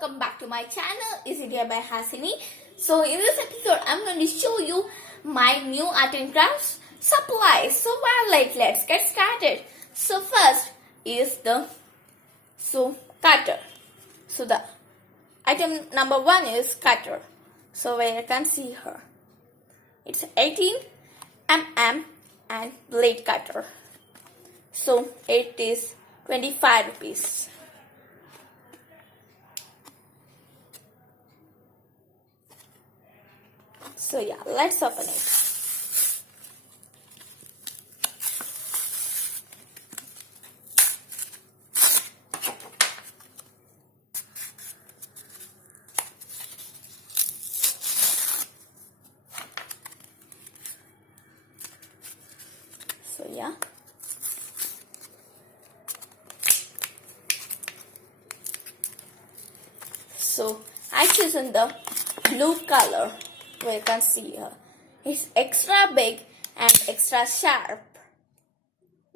welcome back to my channel, Easy Day by Hasini. So in this episode, I'm going to show you my new art and crafts supplies. So let's get started. So first is the cutter. So the item number 1 is cutter. So where you can see her. It's 18 mm and blade cutter. So it is 25 rupees. So yeah, let's open it. So yeah. So I chosen the blue color where you can see here. It's extra big and extra sharp.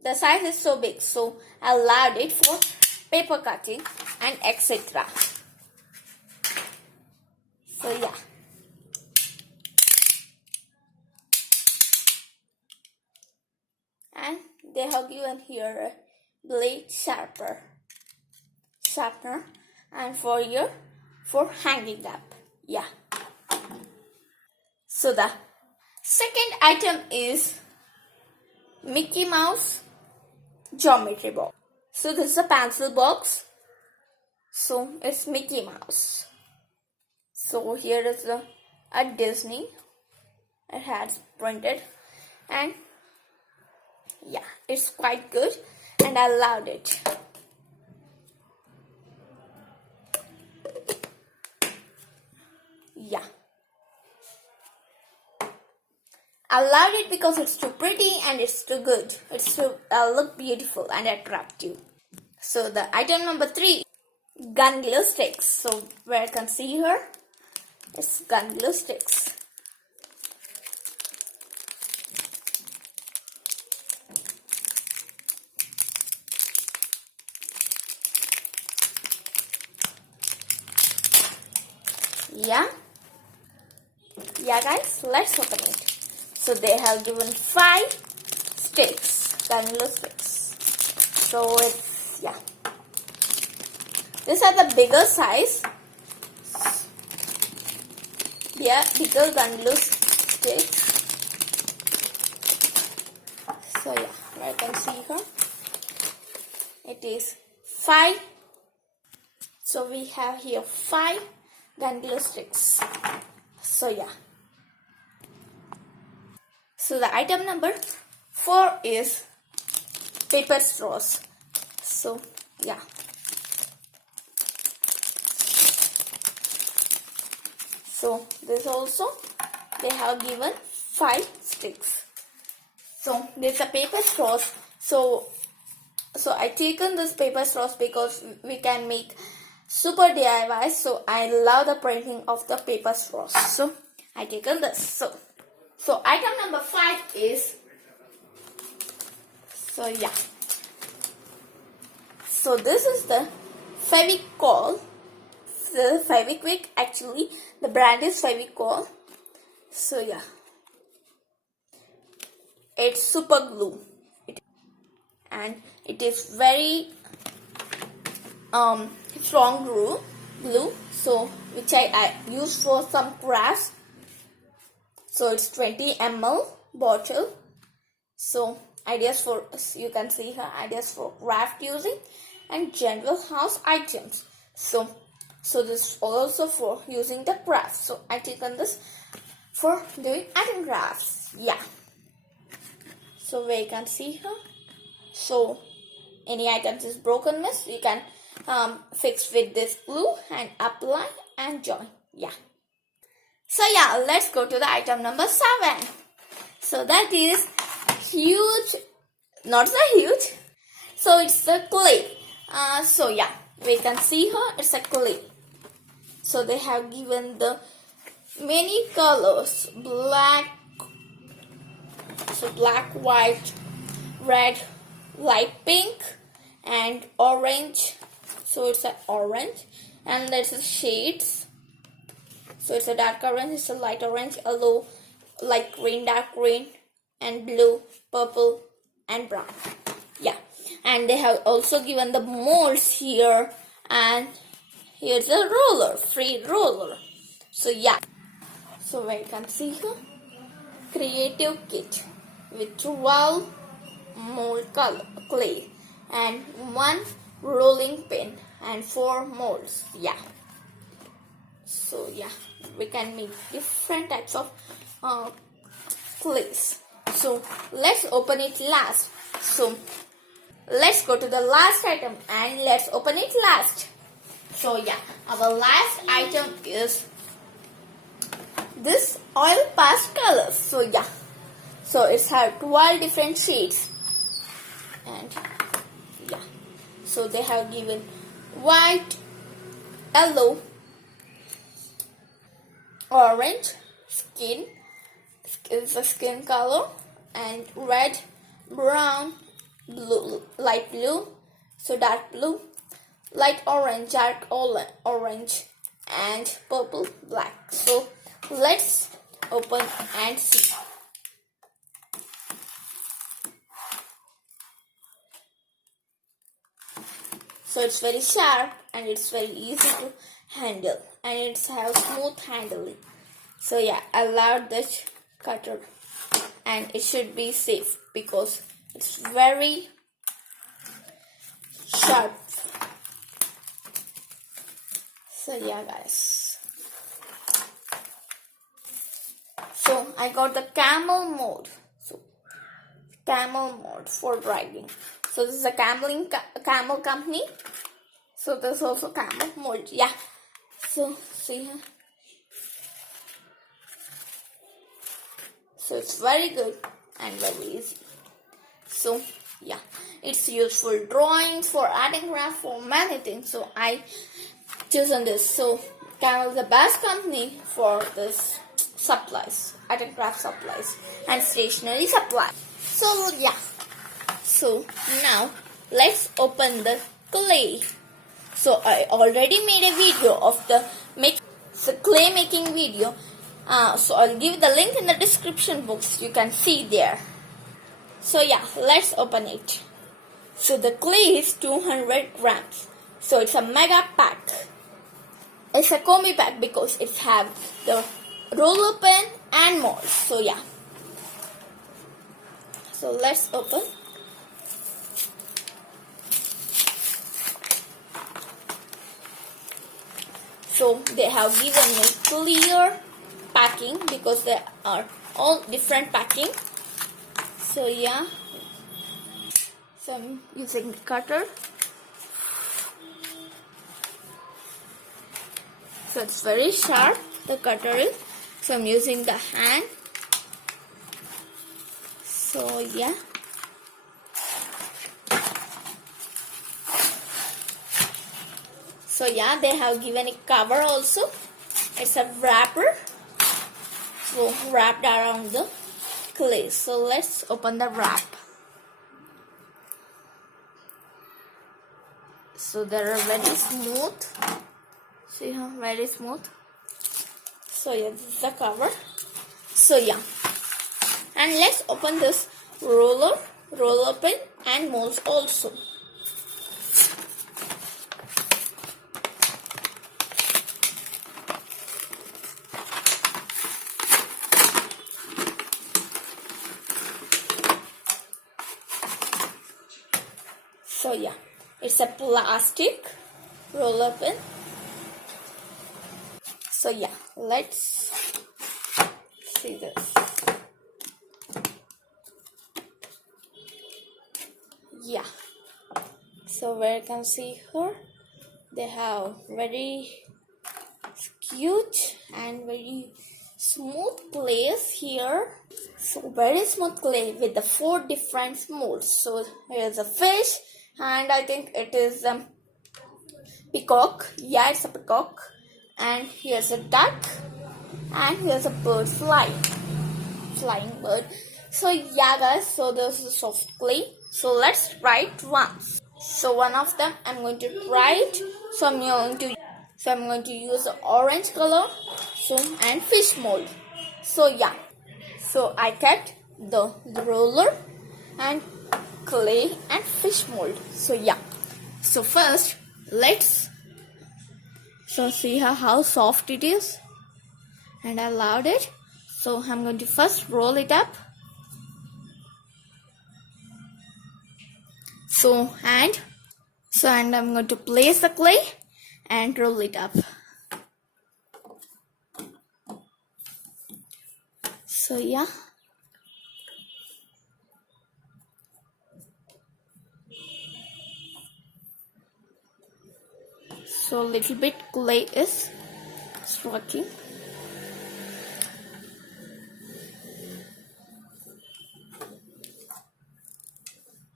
The size is so big, so I allowed it for paper cutting and etc. So yeah. And they have given here a blade sharpener and for hanging up. Yeah. So the second item is Mickey Mouse geometry box. So this is a pencil box. So it's Mickey Mouse. So here is a Disney. It has printed and yeah, it's quite good and I loved it. Yeah. I loved it because it's too pretty and it's too good. It's to look beautiful and attractive. So the item number 3, gun glue sticks. So where I can see her, it's gun glue sticks. Yeah guys, let's open it. So they have given 5 sticks, gun glue sticks. So it's, yeah. These are the bigger size. Yeah, bigger gun glue sticks. So yeah, I can see her. It is 5. So we have here 5 gun glue sticks. So yeah. So the item number 4 is paper straws. So yeah. So this also they have given 5 sticks. So there's a paper straws. So I taken this paper straws because we can make super DIY. So I love the printing of the paper straws. So I taken this. So item number 5 is, so yeah. So this is the Fevicol. The Fevikwik, actually the brand is Fevicol. So yeah. It's super glue. And it is very strong glue. So which I use for some crafts. So it's 20 ml bottle. So ideas for, you can see her ideas for craft using and general house items. So this also for using the craft. So I taken this for doing item crafts. Yeah. So where you can see her. So any items is broken, miss, you can fix with this glue and apply and join. Yeah. So yeah, let's go to the item number 7. So that is huge, not so huge. So it's the clay. So yeah, we can see her, it's a clay. So they have given the many colors, black, white, red, light pink and orange. So it's an orange And there's the shades. So it's a dark orange, it's a light orange, yellow, light green, dark green, and blue, purple, and brown. Yeah, and they have also given the molds here, and here's a roller, free roller. So yeah, so where you can see here, creative kit with 12 mold color clay and 1 rolling pin and 4 molds. Yeah, so yeah, we can make different types of clays. So let's open it last. So let's go to the last item and let's open it last. So yeah, our last item is this oil pastel colors. So yeah, so it's have 12 different shades, and yeah, so they have given white, yellow, orange, skin is the skin color, and red, brown, blue, light blue, so dark blue, light orange, dark orange, and purple, black. So let's open and see. So it's very sharp and it's very easy to handle, and it's have smooth handling. So yeah, I love this cutter, and it should be safe because it's very sharp. So yeah guys, so I got the camel mode. So camel mode for driving. So this is a camel company. So there's also camel mode. Yeah. So see here. So it's very good and very easy. So yeah, it's used for drawings, for art and craft, for many things. So I chosen this. So Camel is the best company for this supplies, art and craft supplies, and stationery supplies. So yeah. So now let's open the clay. So I already made a video of the clay making video. So I'll give the link in the description box. You can see there. So yeah, let's open it. So the clay is 200 grams. So it's a mega pack. It's a combi pack because it have the roller pen and more. So yeah. So let's open. So they have given me clear packing because they are all different packing. So yeah, so I'm using the cutter. So it's very sharp, the cutter is. So I'm using the hand. So yeah. So yeah, they have given a cover also. It's a wrapper. So wrapped around the clay. So let's open the wrap. So they are very smooth. See how very smooth. So yeah, this is the cover. So yeah. And let's open this roller pin and molds also. So yeah, it's a plastic roller pin. So yeah, let's see this. Yeah, so where you can see her, they have very cute and very smooth clays here. So very smooth clay with the 4 different molds. So here's a fish, and I think it is peacock. Yeah, it's a peacock. And here's a duck, and here's a bird flying bird. So yeah guys, so this is soft clay. So let's try it once. So one of them I'm going to try it. So I'm going to So I'm going to use the orange color, so, and fish mold. So yeah, so I kept the roller and clay and fish mold. So yeah, so first let's see how soft it is, and I loved it. So I'm going to first roll it up. And I'm going to place the clay and roll it up. So yeah, so little bit clay is working.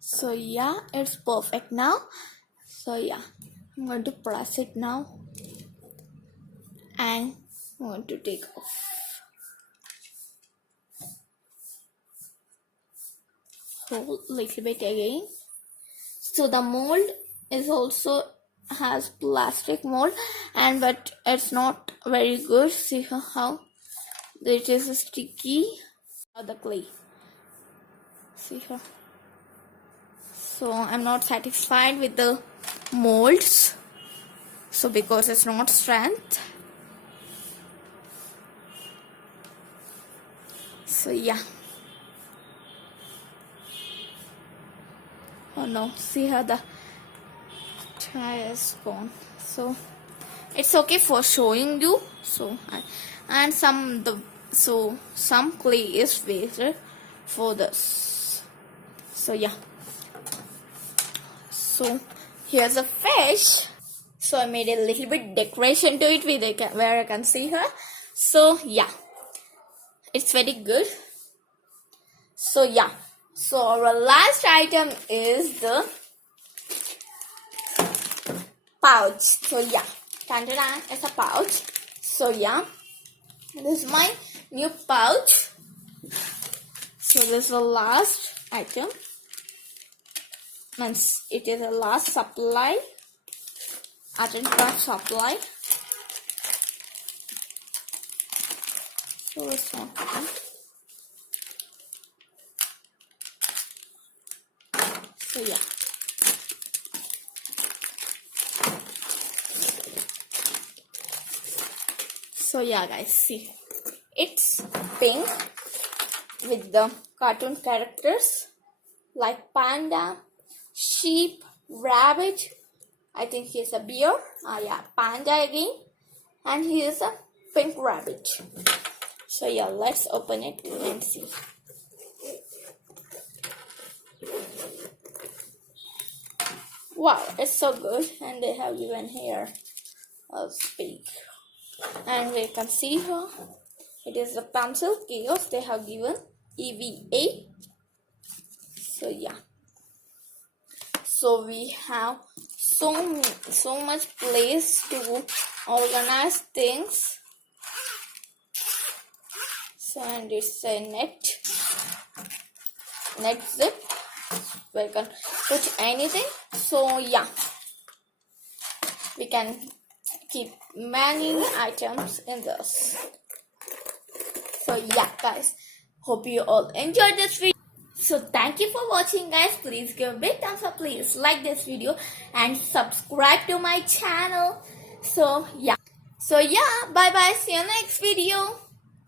So yeah, it's perfect now. So yeah, I'm going to press it now and I'm going to take off. Hold little bit again. So the mold is also has plastic mold, and but it's not very good. See how it is sticky. The clay. See here. So I'm not satisfied with the molds. So because it's not strength. So yeah. Oh no, see how the tire is gone. So it's okay for showing you. So and some clay is wasted for this. So yeah. So here's a fish. So I made a little bit decoration to it with where I can see her. So yeah, it's very good. So yeah, so our last item is the pouch. So yeah, it's a pouch. So yeah, this is my new pouch. So this is the last item. Means it is a last supply, art and craft supply. So it's not good. So yeah. So yeah guys, see, it's pink with the cartoon characters like panda, sheep, rabbit. I think he's a bear. Yeah, panda again, and he is a pink rabbit. So yeah, let's open it and see. Wow, it's so good, and they have given here a speak, and we can see here it is the pencil chaos. They have given EVA. So yeah. So we have so much place to organize things. So and it's a net zip where you can put anything. So yeah, we can keep many items in this. So yeah guys, hope you all enjoyed this video. So thank you for watching guys. Please give a big thumbs up, please like this video and subscribe to my channel. So yeah, bye bye, see you next video.